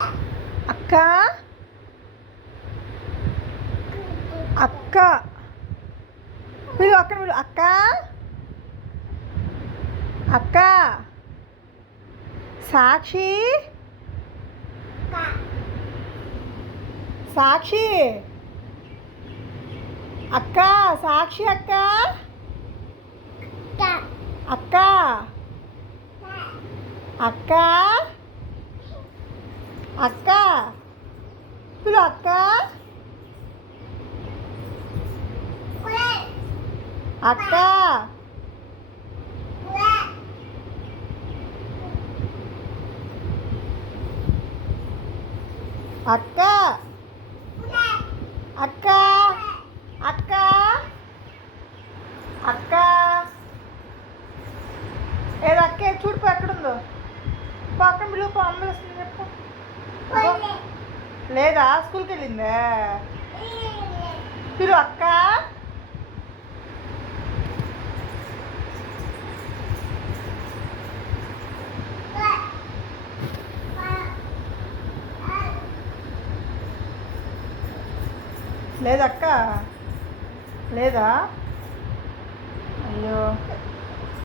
అక్క అక్క వీళ్ళు అక్క అక్క సాక్షి సాక్షి అక్క సాక్షి అక్క అక్క అక్క అక్క వీళ్ళు అక్క అక్క అక్క అక్క అక్క అక్క ఏదో అక్క చూడు ఎక్కడుందో పక్కన పిలుపు అమ్మ వస్తుంది చెప్పు లేదా స్కూల్కి వెళ్ళిందే పిలు అక్క లేదక్క లేదా అయ్యో